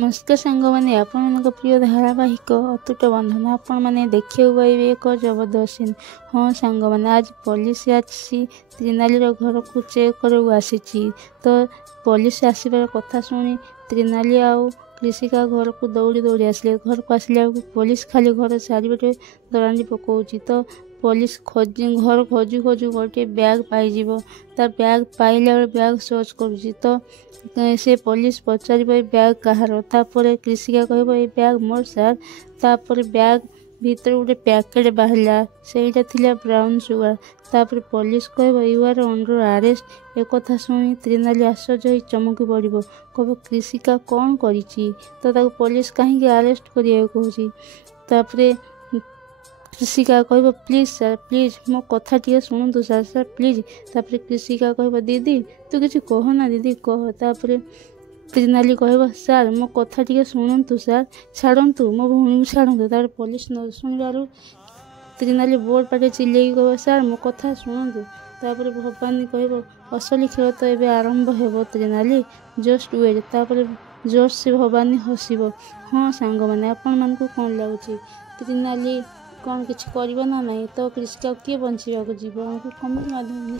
नमस्कार सांग मैंने आपण प्रिय धारावाहिक अतुट बंधन आपण मैंने देखिए पाइबे एक जबरदस्त सीन। हाँ सांग मैंने आज पुलिस आसी त्रिनाली घर को चेक कर आसी तो पुलिस आसबार कथा शुणी त्रिनाली आउ कृषिका घर को दौड़ी दौड़ी आसिले। घर को आसिला पुलिस खाली घर चारिपटे दराणी पकाउची तो पुलिस घर खोजु खोजु गोटे बैग पाई तार बैग पाइला बैग सर्च करुँची तो से पुलिस पचार बैग कहार तापर कृषिका कह बैग मोर सार तापर बैग भीतर गोटे पैकेट बाहर सेटा थिला ब्राउन सुगर तापर पुलिस कह यू आर अंडर अरेस्ट। एक कथा शुणी त्रिनाली आश्चर्य हो चमकी पड़ो कह कृषिका कौन करी तो पुलिस कहीं अरेस्ट करिया कहूँ तापर कृषिका कह प्लीज सर प्लीज मो कथा टे शुणु सर सर प्लीज तापर कृषिका कह दीदी तू किसी कहना दीदी कह तापर त्रिनाली कह सर मो कथा टे शुणु सर छाड़ू मो भूणी को छाड़ू तार पुलिस न शुणवार त्रिनाली बोर्ड पाटे चिल्ले कह सर मो कथा शुणु तापर भवानी कह असली खेल तो ये आरंभ हो त्रिनाली जस्ट वेट तापर जस्ट से भवानी हसब। हाँ सांग मैंने आपण मान कौन लगुच त्रिनाली कौन किसी कर ना तो कृषिका किए बचाक जीव कमेंट माध्यम